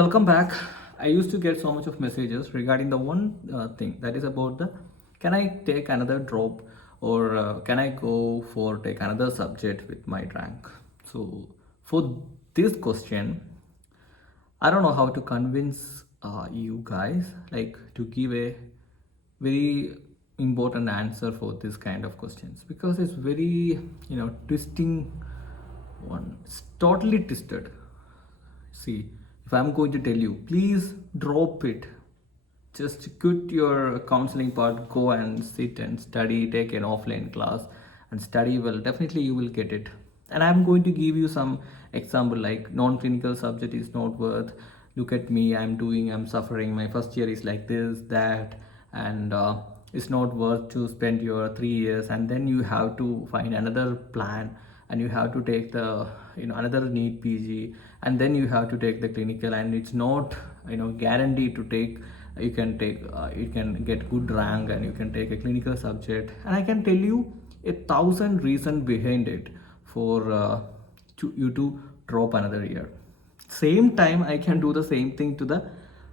Welcome back. I used to get so much of messages regarding the one thing that is about the can I take another drop or can I go for take another subject with my rank. So for this question, I don't know how to convince you guys like to give a very important answer for this kind of questions because it's very twisting one. It's totally twisted. See, if I'm going to tell you, please drop it. Just quit your counseling part, go and sit and study, take an offline class and study well. Definitely you will get it. And I'm going to give you some example like non-clinical subject is not worth. Look at me, I'm suffering. My first year is like this, that, and it's not worth to spend your 3 years and then you have to find another plan and you have to take the another NEET PG and then you have to take the clinical and it's not guaranteed to take you can get good rank and you can take a clinical subject and I can tell you 1,000 reasons behind it for you to drop another year. Same time I can do the same thing to the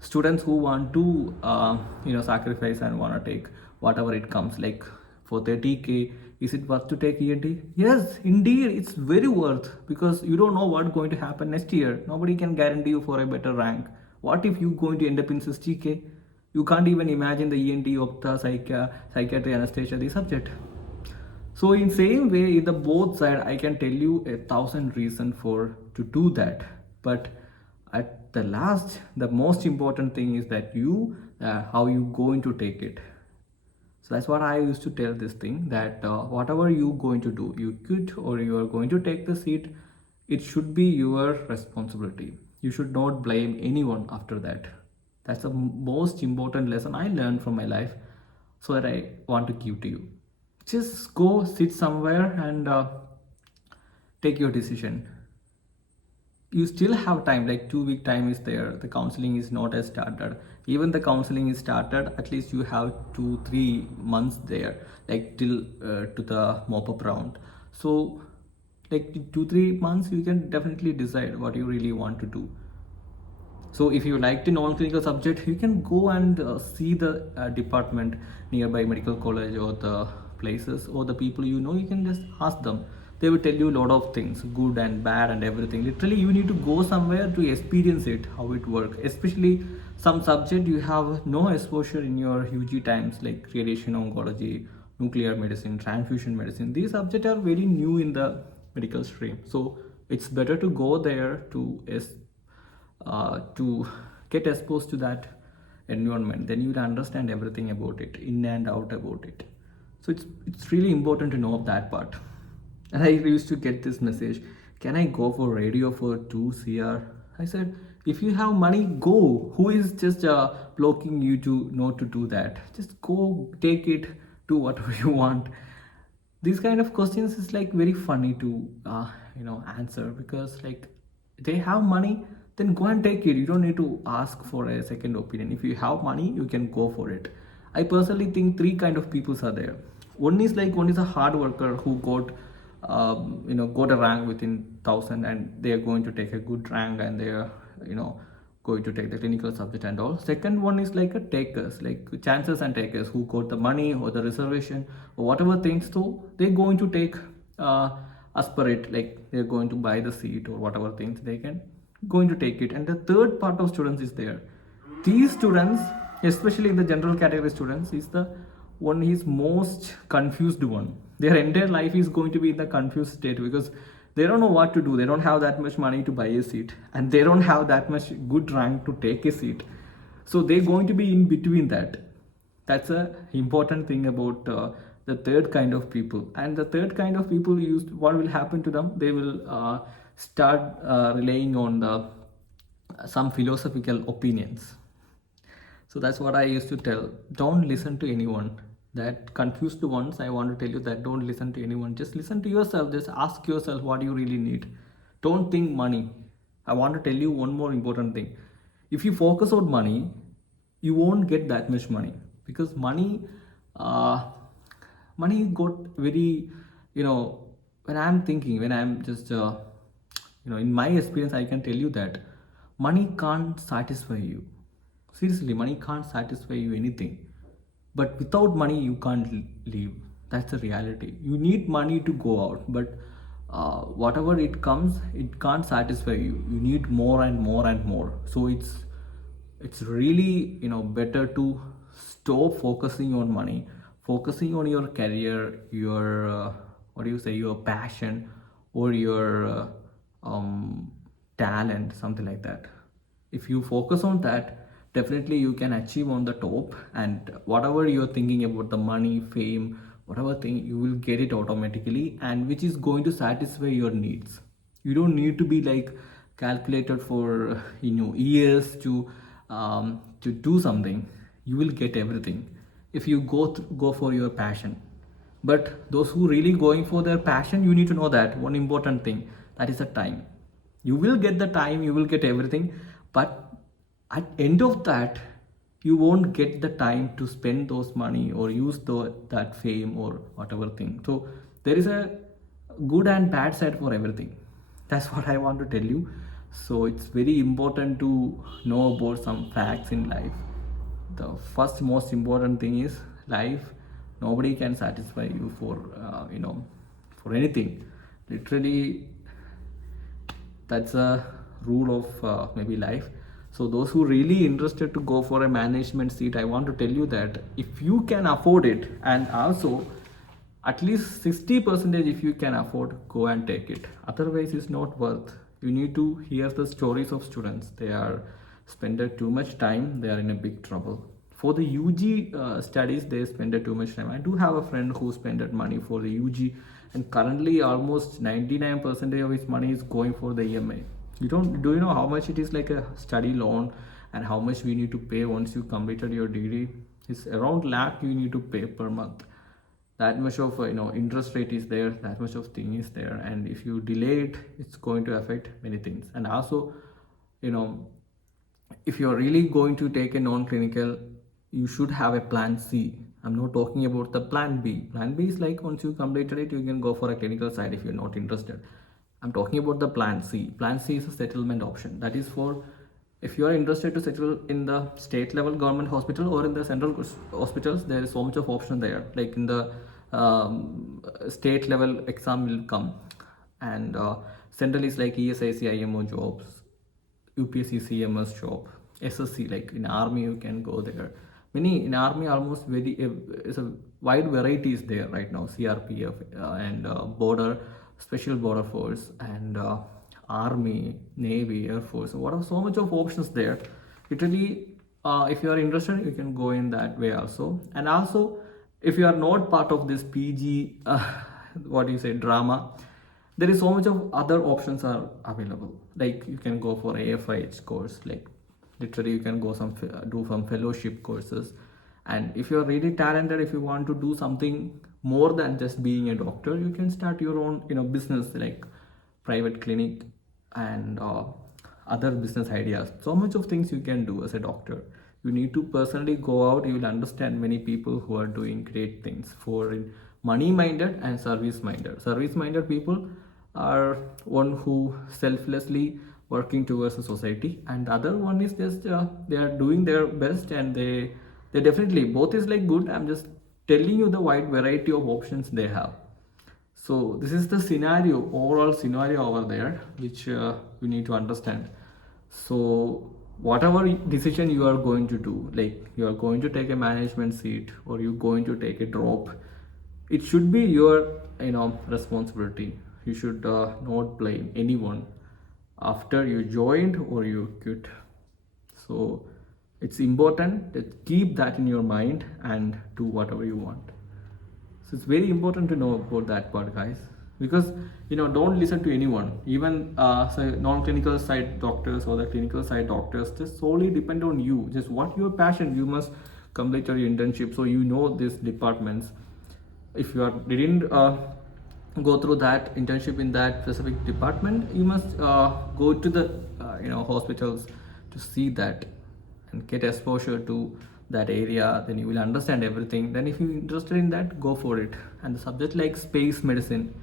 students who want to sacrifice and want to take whatever it comes like for 30K. Is it worth to take ENT? Yes, indeed, it's very worth because you don't know what's going to happen next year. Nobody can guarantee you for a better rank. What if you're going to end up in 60K? You can't even imagine the ENT, Opta, psychiatry, anesthesia, the subject. So in same way, in the both side, I can tell you 1,000 reasons for to do that. But at the last, the most important thing is that you how you going to take it. So that's what I used to tell this thing that whatever you going to do, you quit or you are going to take the seat, it should be your responsibility. You should not blame anyone after that. That's the most important lesson I learned from my life, so that I want to give to you. Just go sit somewhere and take your decision. You still have time, like 2 week time is there. The counseling is not as started. Even the counseling is started, at least you have 2-3 months there, like till to the mop up round. So like 2-3 months you can definitely decide what you really want to do. So if you like the non-clinical subject, you can go and see the department nearby medical college or the places or the people you can just ask them. They will tell you a lot of things, good and bad and everything. Literally, you need to go somewhere to experience it, how it works. Especially some subject you have no exposure in your UG times like radiation oncology, nuclear medicine, transfusion medicine. These subjects are very new in the medical stream. So it's better to go there to get exposed to that environment. Then you'll understand everything about it, in and out about it. So it's really important to know of that part. And I used to get this message, can I go for radio for 2 CR? I said, if you have money, go. Who is just blocking you to not to do that? Just go, take it, do whatever you want. These kind of questions is like very funny to answer because like they have money, then go and take it. You don't need to ask for a second opinion. If you have money, you can go for it. I personally think three kind of peoples are there. One is a hard worker who got a rank within 1,000 and they are going to take a good rank and they are going to take the clinical subject and all. Second one is like a takers, like chances and takers who got the money or the reservation or whatever things. So they're going to take as per it, like they're going to buy the seat or whatever things they can going to take it. And the third part of students is there. These students, especially in the general category students, is the one is most confused one. Their entire life is going to be in the confused state because they don't know what to do. They don't have that much money to buy a seat and they don't have that much good rank to take a seat. So they're going to be in between that. That's a important thing about the third kind of people. And the third kind of people, used what will happen to them, they will start relying on some philosophical opinions. So that's what I used to tell. Don't listen to anyone. That confused ones, I want to tell you that don't listen to anyone. Just listen to yourself. Just ask yourself what you really need. Don't think money. I want to tell you one more important thing. If you focus on money, you won't get that much money because uh, money got very, when I'm thinking, when I'm just, in my experience, I can tell you that money can't satisfy you. Seriously, money can't satisfy you anything. But without money you can't live. That's the reality. You need money to go out, but whatever it comes, it can't satisfy you. You need more and more and more. So it's really, better to stop focusing on money, focusing on your career, your what do you say, your passion, or your talent, something like that. If you focus on that, definitely you can achieve on the top. And whatever you're thinking about, the money, fame, whatever thing, you will get it automatically, and which is going to satisfy your needs. You don't need to be like calculated for years to do something. You will get everything if you go for your passion. But those who really going for their passion, you need to know that one important thing, that is the time. You will get the time, you will get everything, but at end of that, you won't get the time to spend those money or use that fame or whatever thing. So there is a good and bad side for everything. That's what I want to tell you. So it's very important to know about some facts in life. The first most important thing is life. Nobody can satisfy you for anything. Literally, that's a rule of maybe life. So those who really interested to go for a management seat, I want to tell you that if you can afford it, and also at least 60% if you can afford, go and take it. Otherwise it's not worth. You need to hear the stories of students. They are spending too much time, they are in a big trouble. For the UG studies, they spend too much time. I do have a friend who spent money for the UG, and currently almost 99% of his money is going for the EMI. Do you know how much it is, like a study loan, and how much we need to pay once you completed your degree? It's around lakh you need to pay per month. That much of interest rate is there, that much of thing is there, and if you delay it, it's going to affect many things. And also, if you're really going to take a non-clinical, you should have a plan C. I'm not talking about the plan B. Plan B is like once you completed it, you can go for a clinical side if you're not interested. I'm talking about the plan C. Plan C is a settlement option. That is for if you are interested to settle in the state level government hospital or in the central hospitals. There is so much of option there. Like in the state level exam will come, and central is like ESIC, IMO jobs, UPSC, CMS job, SSC. Like in army, you can go there. Many in army almost very is a wide variety is there right now. CRPF and border, special border force, and army, navy, air force. What are so much of options there? Literally, if you are interested, you can go in that way also. And also, if you are not part of this PG, what do you say, drama, there is so much of other options are available. Like you can go for AFIH course. Like literally, you can go do some fellowship courses. And if you are really talented, if you want to do something more than just being a doctor, you can start your own business, like private clinic and other business ideas. So much of things you can do as a doctor. You need to personally go out. You will understand many people who are doing great things for money minded and service minded. Service minded people are one who selflessly working towards the society, and the other one is just they are doing their best, and they definitely, both is like good. I'm just telling you the wide variety of options they have. So this is the scenario, overall scenario over there, which you need to understand. So whatever decision you are going to do, like you are going to take a management seat or you're going to take a drop, it should be your responsibility. You should not blame anyone after you joined or you quit. So it's important that keep that in your mind and do whatever you want. So it's very important to know about that part, guys, because don't listen to anyone. Even say non-clinical side doctors or the clinical side doctors, just solely depend on you. Just what your passion. You must complete your internship, so these departments. If you didn't go through that internship in that specific department, you must go to the hospitals to see that and get exposure to that area. Then you will understand everything. Then if you're interested in that, go for it. And the subject like space medicine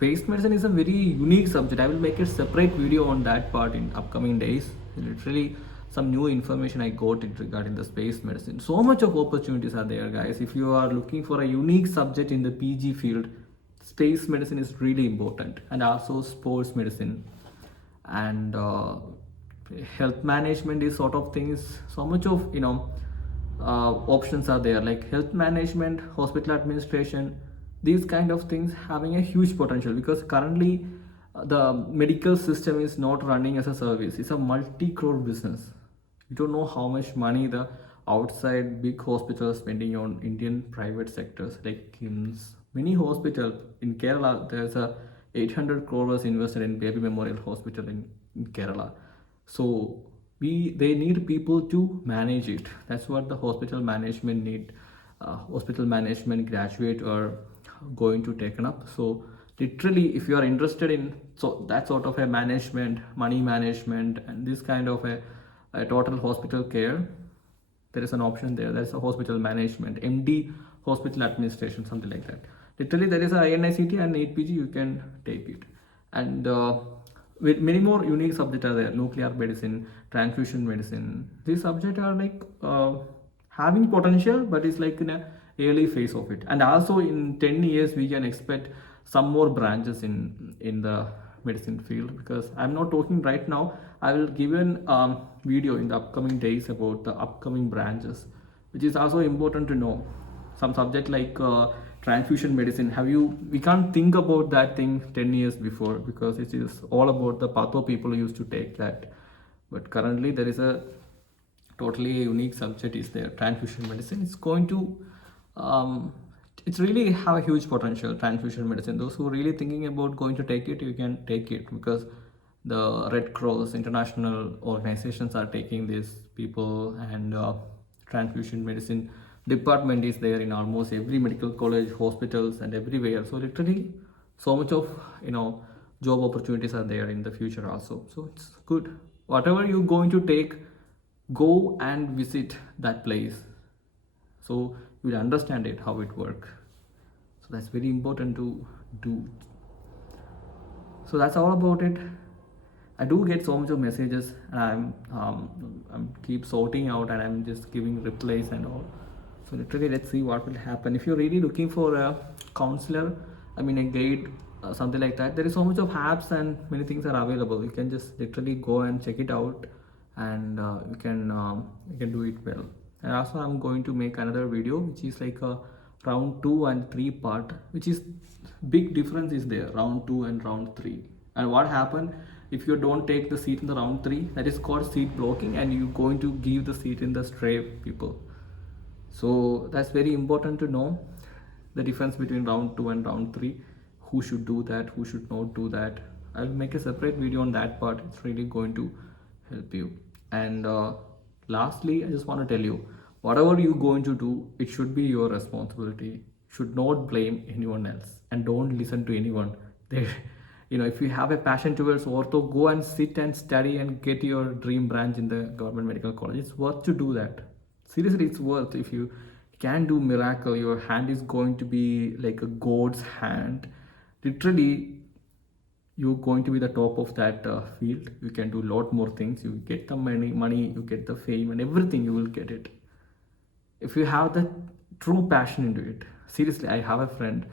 is a very unique subject. I will make a separate video on that part in upcoming days. Literally, some new information I got it regarding the space medicine. So much of opportunities are there, guys. If you are looking for a unique subject in the PG field, space medicine is really important, and also sports medicine and health management is sort of things. So much of options are there, like health management, hospital administration, these kind of things having a huge potential, because currently the medical system is not running as a service, it's a multi-crore business. You don't know how much money the outside big hospitals spending on Indian private sectors like KIMS. Many hospital in Kerala, there's a 800 crore was invested in Baby Memorial Hospital in Kerala. So they need people to manage it. That's what the hospital management need. Hospital management graduate are going to taken up. So literally, if you are interested in that sort of a management, money management, and this kind of a total hospital care, there is an option there. There's a hospital management, MD, hospital administration, something like that. Literally, there is a INICT and 8 PG, you can take it. And with many more unique subjects are there: nuclear medicine, transfusion medicine. These subjects are like having potential, but it's like in a early phase of it. And also in 10 years, we can expect some more branches in the medicine field, because I'm not talking right now. I will give an video in the upcoming days about the upcoming branches, which is also important to know. Some subject like transfusion medicine, we can't think about that thing 10 years before, because it is all about the patho people who used to take that. But currently there is a totally unique subject is there, transfusion medicine. It's going to it's really have a huge potential, transfusion medicine. Those who are really thinking about going to take it, you can take it, because the Red Cross international organizations are taking these people, and transfusion medicine department is there in almost every medical college, hospitals, and everywhere. So literally, so much of job opportunities are there in the future also. So it's good. Whatever you're going to take, go and visit that place, so you will understand it, how it works. So that's very important to do. So that's all about it. I do get so much of messages, and I'm keep sorting out, and I'm just giving replies and all. So literally, let's see what will happen. If you're really looking for a counselor, I mean a guide, something like that, there is so much of apps and many things are available. You can just literally go and check it out, and you can do it well. And also, I'm going to make another video which is like a round 2 and 3 part, which is big difference is there, round 2 and round 3. And what happened if you don't take the seat in the round 3, that is called seat blocking, and you're going to give the seat in the stray people. So that's very important to know the difference between round 2 and round 3, who should do that, who should not do that. I'll make a separate video on that part. It's really going to help you. And lastly, I just want to tell you, whatever you're going to do, it should be your responsibility. Should not blame anyone else, and don't listen to anyone. If you have a passion towards ortho, go and sit and study and get your dream branch in the government medical college. It's worth to do that. Seriously, it's worth. If you can do miracle, your hand is going to be like a god's hand. Literally, you're going to be the top of that field. You can do a lot more things. You get the money, you get the fame, and everything, you will get it if you have the true passion into it. Seriously, I have a friend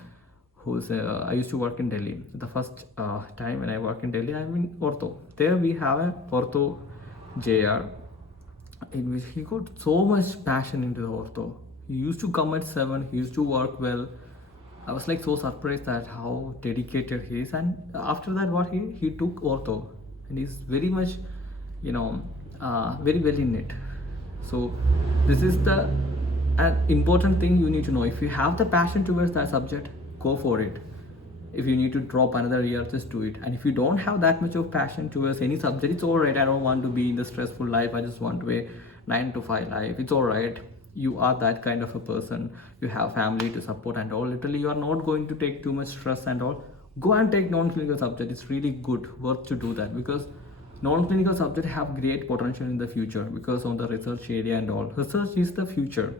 who's I used to work in Delhi. The first time when I work in Delhi, I'm in ortho. There we have a ortho JR, in which he got so much passion into the ortho. He used to come at 7, he used to work well. I was like so surprised at how dedicated he is. And after that, what he took ortho, and he's very much very well in it. So this is the important thing you need to know. If you have the passion towards that subject, go for it. If you need to drop another year, just do it. And if you don't have that much of passion towards any subject, it's all right. I don't want to be in the stressful life, I just want to be 9 to 5 life. It's all right. You are that kind of a person. You have family to support and all. Literally, you are not going to take too much stress and all. Go and take non-clinical subject. It's really good, worth to do that, because non-clinical subjects have great potential in the future because of the research area and all. Research is the future.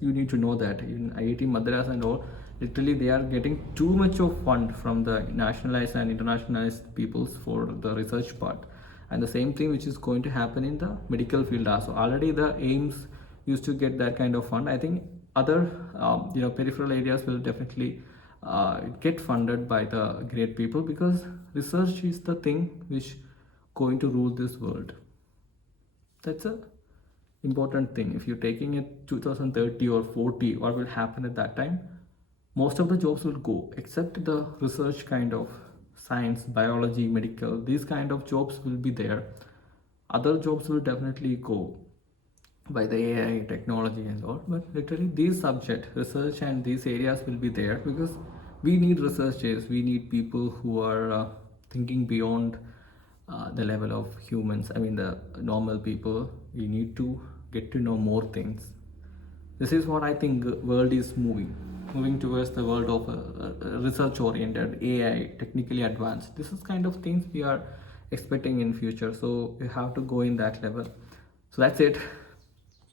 You need to know that. In IIT Madras and all, literally they are getting too much of fund from the nationalized and internationalized peoples for the research part. And the same thing which is going to happen in the medical field also. Already the aims used to get that kind of fund. I think other peripheral areas will definitely get funded by the great people, because research is the thing which going to rule this world. That's a important thing. If you're taking it 2030 or 40, what will happen at that time? Most of the jobs will go, except the research kind of science, biology, medical, these kind of jobs will be there. Other jobs will definitely go by the AI technology and all, but literally these subject research and these areas will be there, because we need researchers, we need people who are thinking beyond the level of humans, I mean the normal people. We need to get to know more things. This is what I think world is moving towards the world of research oriented, AI, technically advanced. This is kind of things we are expecting in future, so you have to go in that level. So that's it.